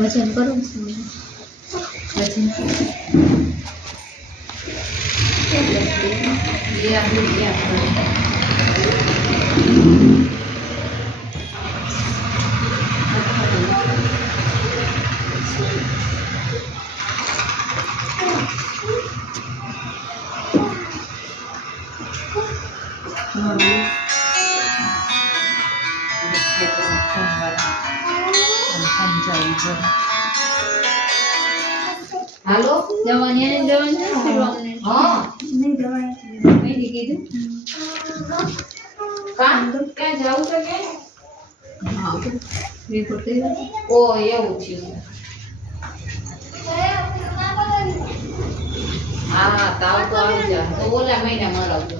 વજન કરું વજન ये आपने दिया हेलो जवानी ने जवानी फिरवाने हां नहीं दवाई नहीं लिखी थी का क्या जाऊ तो क्या हां रिपोर्ट કરી ઓ એવું છે હા તાવ તો આવી જા તો ઓલા મહિના મરાવજો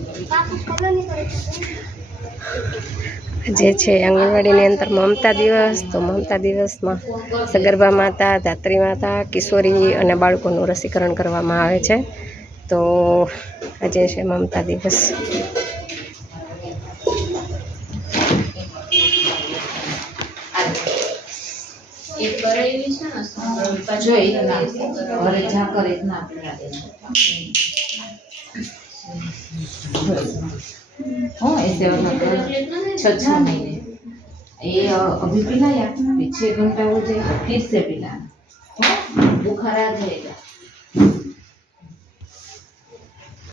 જે છે આંગણવાડીની અંદર મમતા દિવસ તો મમતા દિવસમાં સગર્ભા માતા ધાત્રી માતા કિશોરી અને બાળકોનું રસીકરણ કરવામાં આવે છે તો આજે છે મમતા દિવસ એક કરેલી છે ને જો એક ના ઘરે જા કરે ના हाँ ऐसे वाला 6 महीने ये अभी पिलाया 6 घंटा हो जाए फिर से पिलाना बुखार आ जाएगा